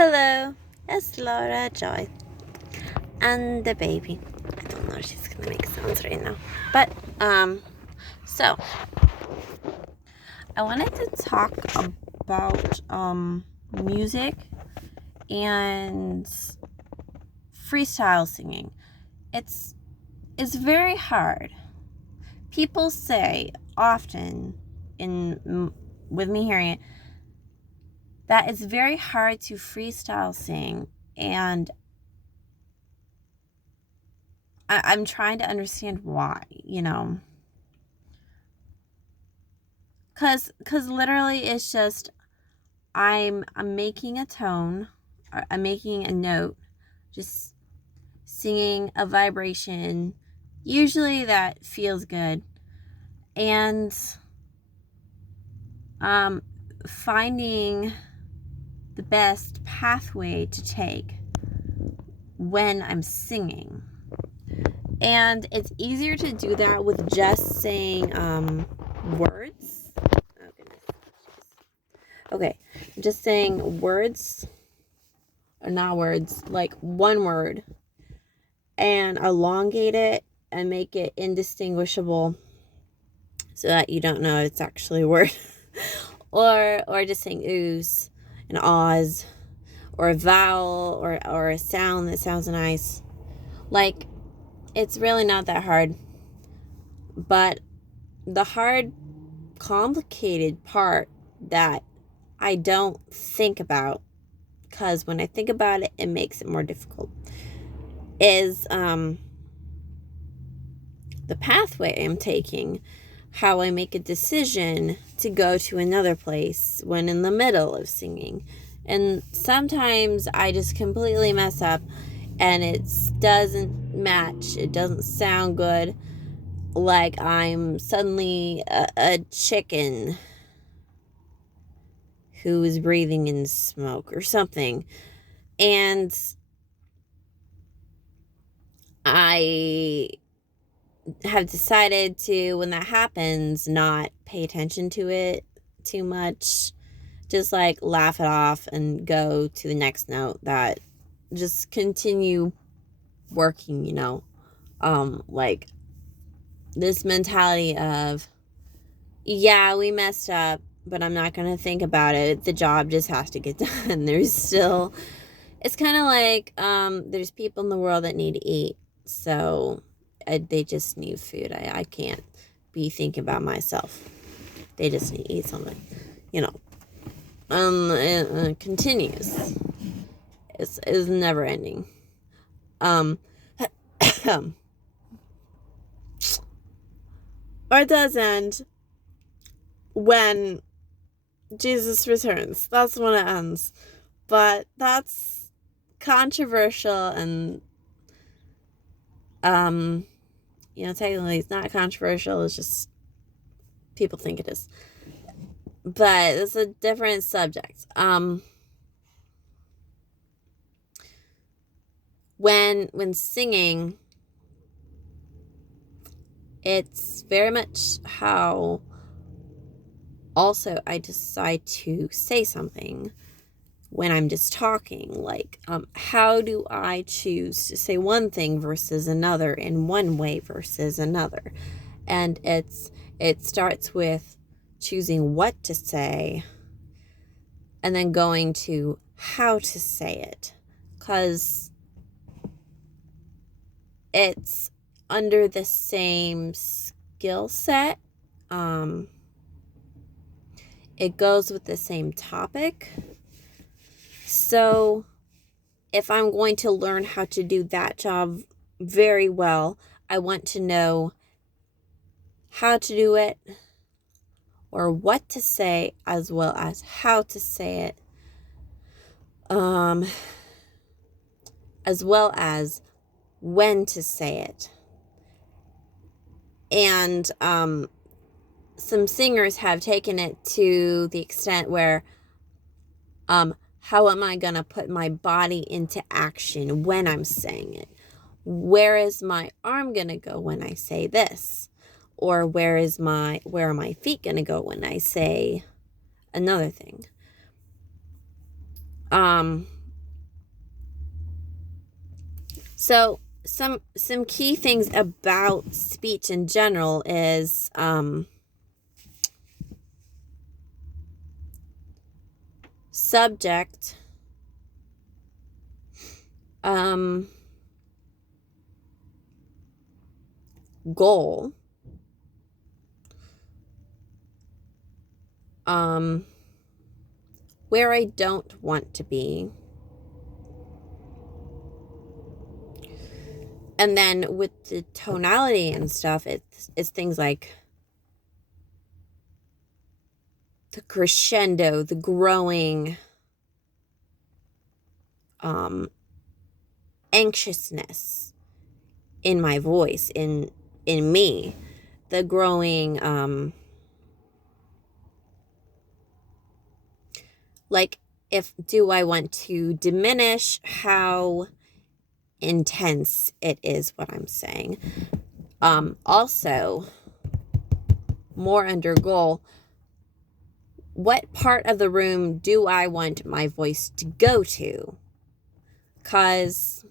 Hello, it's Laura Joy and the baby. I don't know if she's gonna make sounds right now. But so I wanted to talk about music and freestyle singing. It's very hard. People say often with me hearing it that it's very hard to freestyle sing, and I'm trying to understand why, cause literally it's just I'm making a tone, or I'm making a note, just singing a vibration, usually that feels good, and finding the best pathway to take when I'm singing. And it's easier to do that with just saying words. Oh, goodness. Okay, just saying words, or not words, like one word, and elongate it and make it indistinguishable so that you don't know it's actually a word. or just saying oohs and ahs, or a vowel, or a sound that sounds nice. Like, it's really not that hard. But the hard, complicated part that I don't think about, because when I think about it, it makes it more difficult, is the pathway I'm taking, how I make a decision to go to another place when in the middle of singing. And sometimes I just completely mess up and it doesn't match, it doesn't sound good, like I'm suddenly a chicken who is breathing in smoke or something. And I have decided to, when that happens, not pay attention to it too much. Just like laugh it off and go to the next note. That just continue working, like this mentality of, yeah, we messed up, but I'm not going to think about it. The job just has to get done. It's kind of like, there's people in the world that need to eat. So they just need food. I can't be thinking about myself. They just need to eat something, it continues. It's never ending. Or it does end when Jesus returns. That's when it ends. But that's controversial, and technically it's not controversial, it's just people think it is. But it's a different subject. When singing, it's very much how also I decide to say something when I'm just talking. Like, how do I choose to say one thing versus another, in one way versus another? And it starts with choosing what to say and then going to how to say it, because it's under the same skill set. It goes with the same topic. So if I'm going to learn how to do that job very well, I want to know how to do it, or what to say, as well as how to say it, as well as when to say it. And some singers have taken it to the extent where, how am I going to put my body into action when I'm saying it? Where is my arm going to go when I say this? Or where are my feet going to go when I say another thing? So some key things about speech in general is subject, goal, where I don't want to be. And then with the tonality and stuff, it's things like the crescendo, the growing anxiousness in my voice, in me, the growing like, do I want to diminish how intense it is what I'm saying? Also, more under goal, what part of the room do I want my voice to go to? Because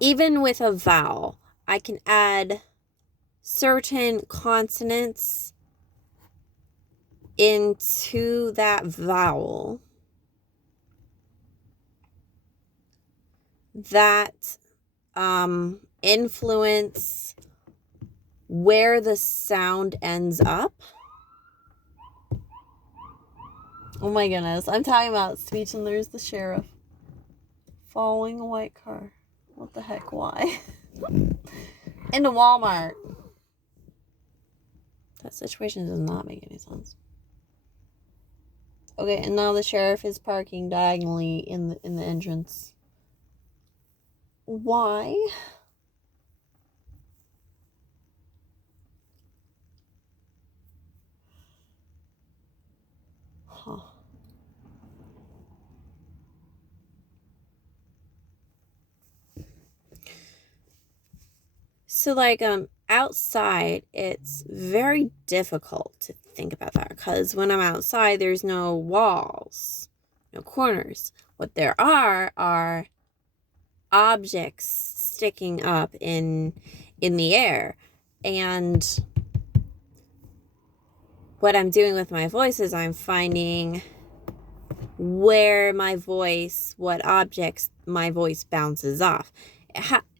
even with a vowel, I can add certain consonants into that vowel that influence where the sound ends up. Oh my goodness, I'm talking about speech and there's the sheriff following a white car. What the heck, why? Into Walmart. That situation does not make any sense. Okay, and now the sheriff is parking diagonally in the entrance. Why? Huh. So like outside, it's very difficult to think about that because when I'm outside, there's no walls, no corners. What there are objects sticking up in the air. And what I'm doing with my voice is I'm finding where my voice, what objects my voice bounces off.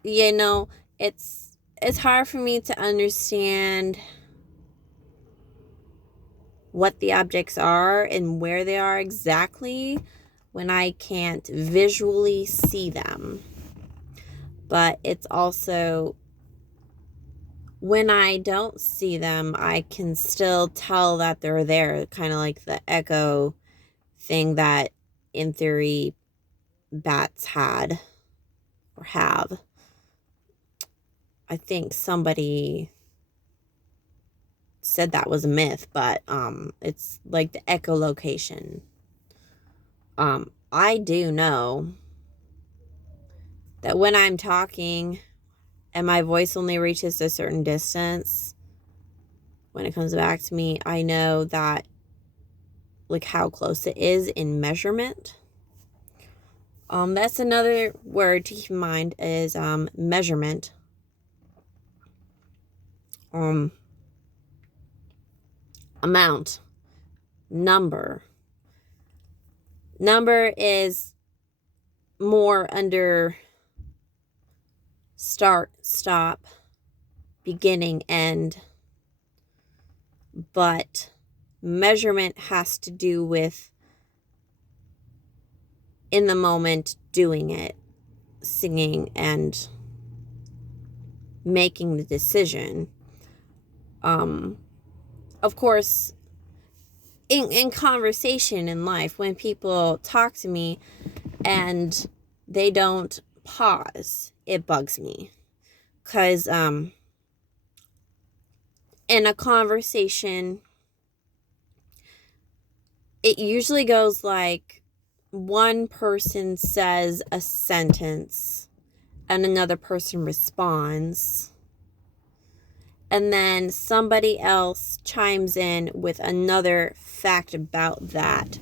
You know, it's hard for me to understand what the objects are and where they are exactly when I can't visually see them. But it's also, when I don't see them, I can still tell that they're there, kind of like the echo thing that, in theory, bats had or have. I think somebody said that was a myth, but it's like the echolocation. I do know that when I'm talking and my voice only reaches a certain distance, when it comes back to me, I know that, like, how close it is in measurement. That's another word to keep in mind is measurement. Amount, number. Number is more under start, stop, beginning, end. But measurement has to do with in the moment doing it, singing, and making the decision. Of course, in conversation in life, when people talk to me and they don't pause, it bugs me. Because in a conversation, it usually goes like one person says a sentence and another person responds. And then somebody else chimes in with another fact about that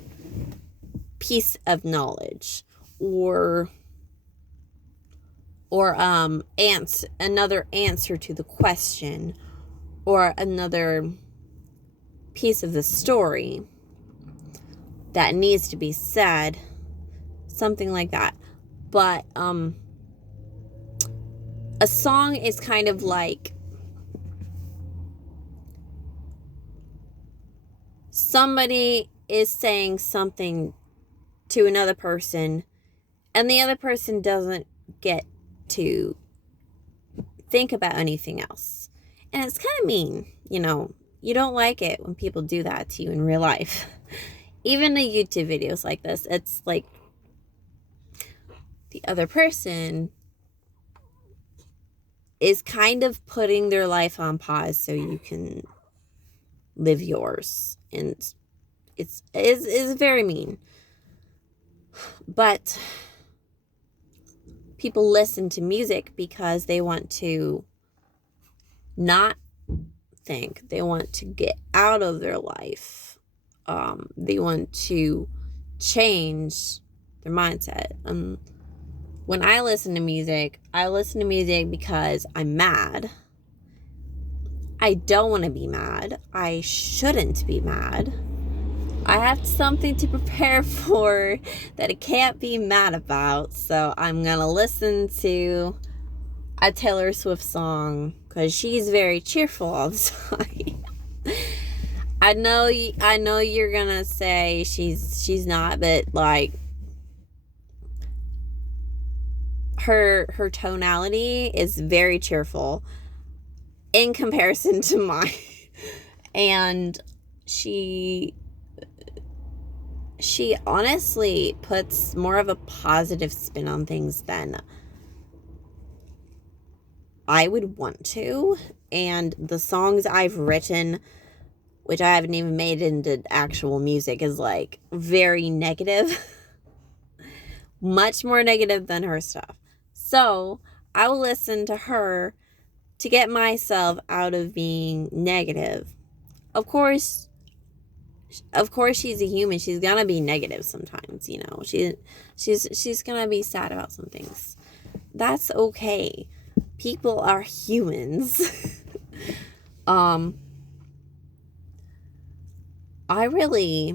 piece of knowledge. Or or another answer to the question, or another piece of the story that needs to be said, something like that. But a song is kind of like somebody is saying something to another person, and the other person doesn't get to think about anything else. And it's kind of mean, you know. You don't like it when people do that to you in real life. Even in YouTube videos like this, it's like the other person is kind of putting their life on pause so you can live yours. And it's very mean. But people listen to music because they want to not think. They want to get out of their life. They want to change their mindset. When I listen to music because I'm mad. I don't want to be mad. I shouldn't be mad. I have something to prepare for that I can't be mad about. So I'm going to listen to a Taylor Swift song because she's very cheerful all the time. I know you're going to say she's not, but like her tonality is very cheerful in comparison to mine. And she honestly puts more of a positive spin on things than I would want to. And the songs I've written, which I haven't even made into actual music, is like very negative. Much more negative than her stuff. So I will listen to her to get myself out of being negative. Of course she's a human. She's gonna be negative sometimes, you know. She's gonna be sad about some things. That's okay. People are humans. I really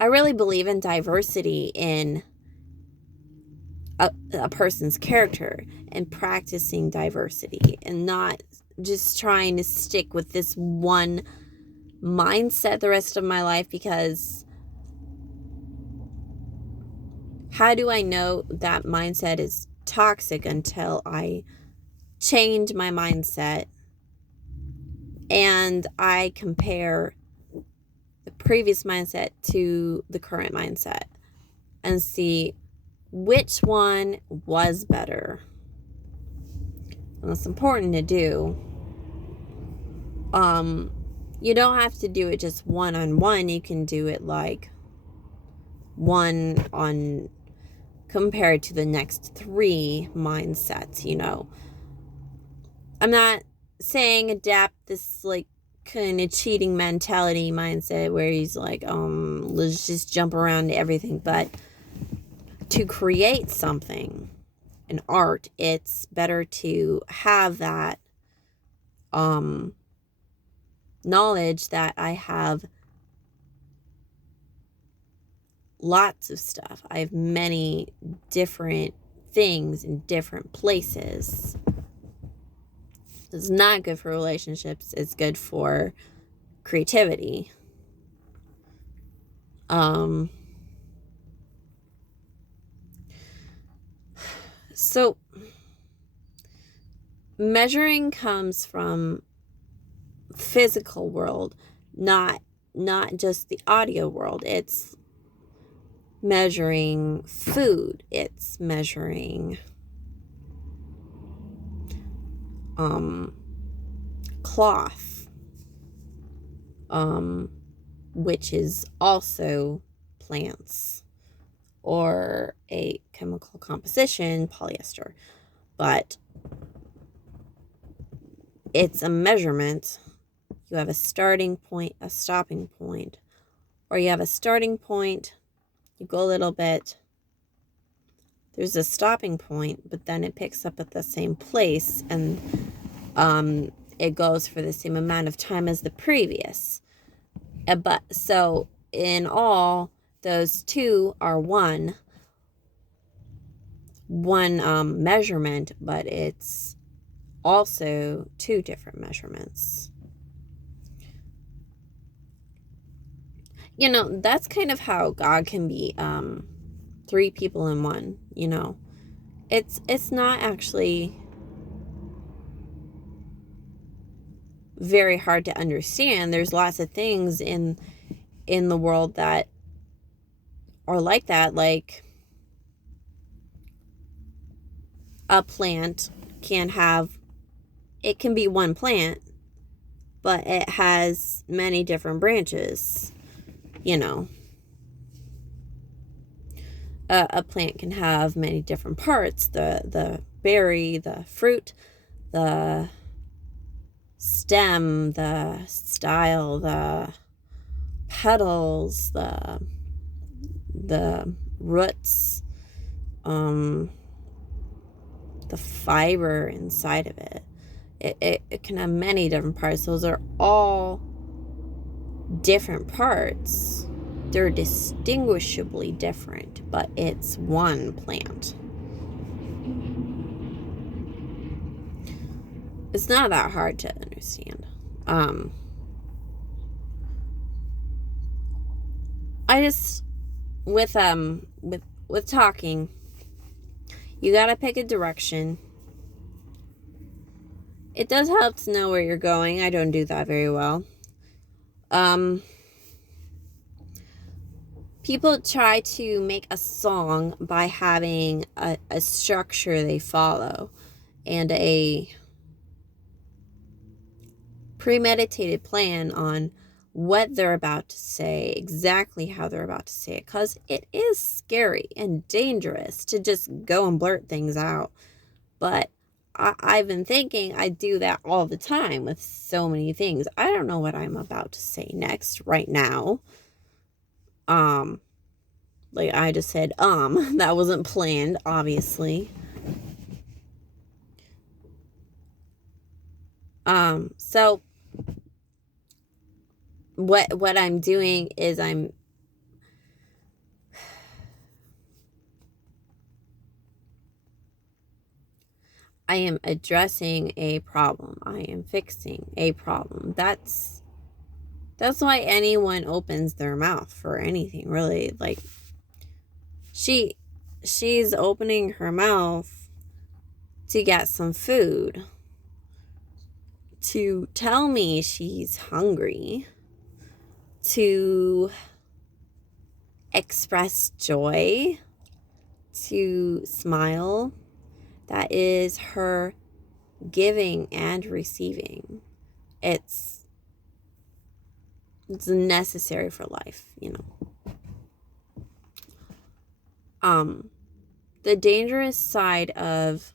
believe in diversity in a person's character, and practicing diversity, and not just trying to stick with this one mindset the rest of my life, because how do I know that mindset is toxic until I change my mindset and I compare the previous mindset to the current mindset and see which one was better. And that's important to do. You don't have to do it just one-on-one. You can do it like one on compared to the next 3 mindsets, you know. I'm not saying adapt this like kind of cheating mentality mindset where he's like, let's just jump around to everything. But to create something, an art, it's better to have that knowledge that I have lots of stuff. I have many different things in different places. It's not good for relationships. It's good for creativity. So measuring comes from physical world, not just the audio world. It's measuring food. It's measuring cloth, which is also plants or a chemical composition, polyester. But it's a measurement. You have a starting point, a stopping point, or you have a starting point, you go a little bit, there's a stopping point, but then it picks up at the same place, and it goes for the same amount of time as the previous. But so in all, those two are one measurement, but it's also two different measurements. You know, that's kind of how God can be three people in one, you know. It's not actually very hard to understand. There's lots of things in the world that are like that, like a plant it can be one plant, but it has many different branches, you know. A plant can have many different parts, the berry, the fruit, the stem, the style, the petals, the roots, the fiber inside of it. It can have many different parts. Those are all different parts. They're distinguishably different, but it's one plant. It's not that hard to understand. I just with talking, you gotta pick a direction. It does help to know where you're going. I don't do that very well. People try to make a song by having a structure they follow and a premeditated plan on what they're about to say, exactly how they're about to say it, because it is scary and dangerous to just go and blurt things out. But I've been thinking I do that all the time with so many things. I don't know what I'm about to say next right now. Like I just said, that wasn't planned, obviously. So what I'm doing is I am addressing a problem. I am fixing a problem. That's why anyone opens their mouth for anything, really. Like she's opening her mouth to get some food, to tell me she's hungry, to express joy, to smile. That is her giving and receiving. It's necessary for life, you know. The dangerous side of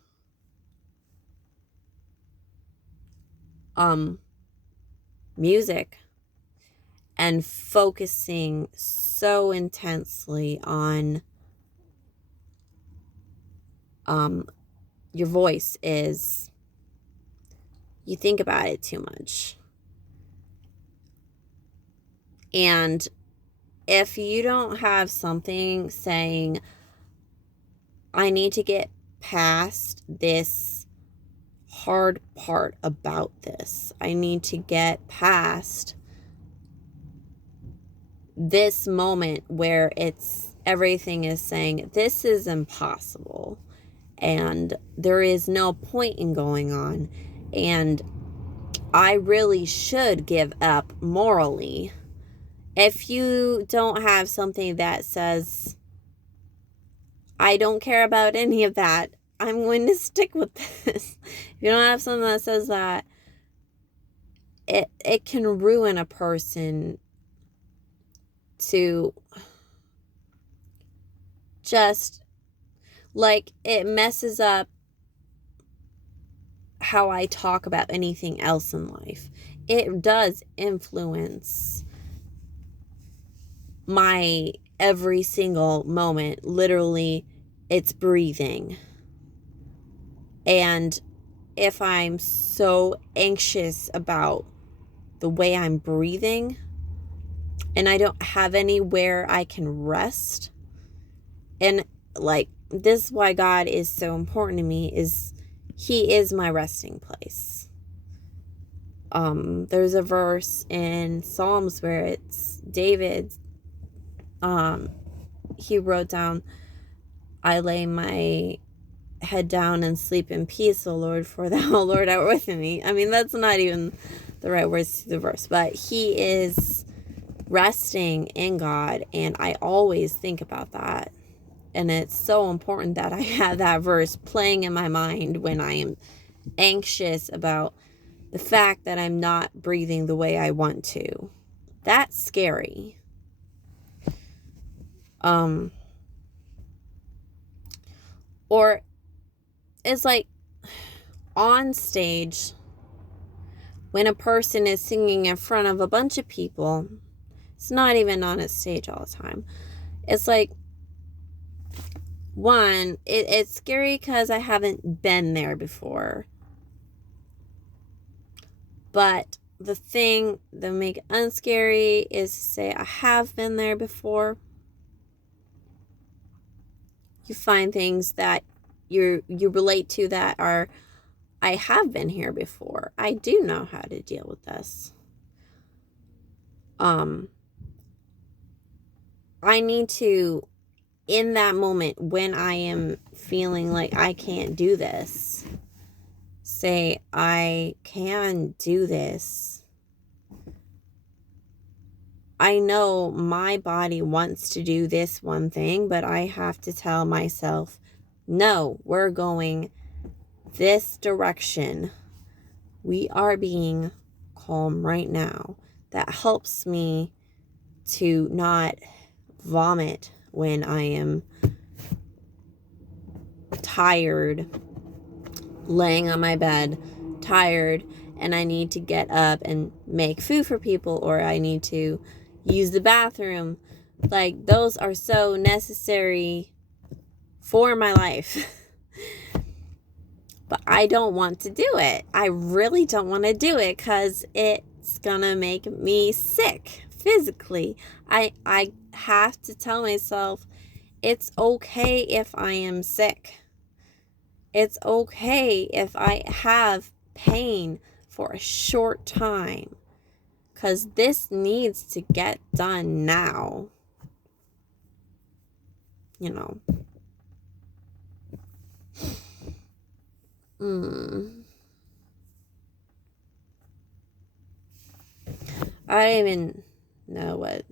music and focusing so intensely on your voice is you think about it too much. And if you don't have something saying, I need to get past this hard part about this, I need to get past this moment where everything is saying this is impossible and there is no point in going on and I really should give up morally. If you don't have something that says I don't care about any of that, I'm going to stick with this. If you don't have something that says that, it can ruin a person to just, like, it messes up how I talk about anything else in life. It does influence my every single moment, literally it's breathing. And if I'm so anxious about the way I'm breathing and I don't have anywhere I can rest, and like, this is why God is so important to me, is He is my resting place. There's a verse in Psalms where it's David, he wrote down, I lay my head down and sleep in peace, O Lord, for thou, O Lord, art with me. I mean, that's not even the right words to the verse, but he is resting in God, and I always think about that. And it's so important that I have that verse playing in my mind when I am anxious about the fact that I'm not breathing the way I want to. That's scary. Or it's like on stage, when a person is singing in front of a bunch of people, it's not even on a stage all the time. It's like, one, it's scary because I haven't been there before. But the thing that make it unscary is to say I have been there before. You find things that you relate to that are, I have been here before. I do know how to deal with this. I need to, in that moment when I am feeling like I can't do this, say I can do this. I know my body wants to do this one thing, but I have to tell myself, no, we're going this direction. We are being calm right now. That helps me to not vomit when I am tired, laying on my bed, tired, and I need to get up and make food for people, or I need to use the bathroom. Like, those are so necessary for my life. But I don't want to do it. I really don't want to do it because it's gonna make me sick physically. I have to tell myself it's okay if I am sick. It's okay if I have pain for a short time, because this needs to get done now. You know. I don't even know what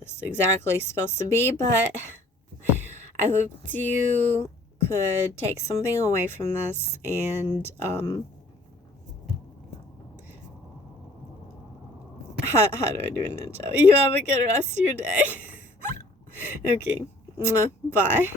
this exactly is supposed to be, but I hope you could take something away from this, and how do I do an intro? You have a good rest of your day. Okay. Bye.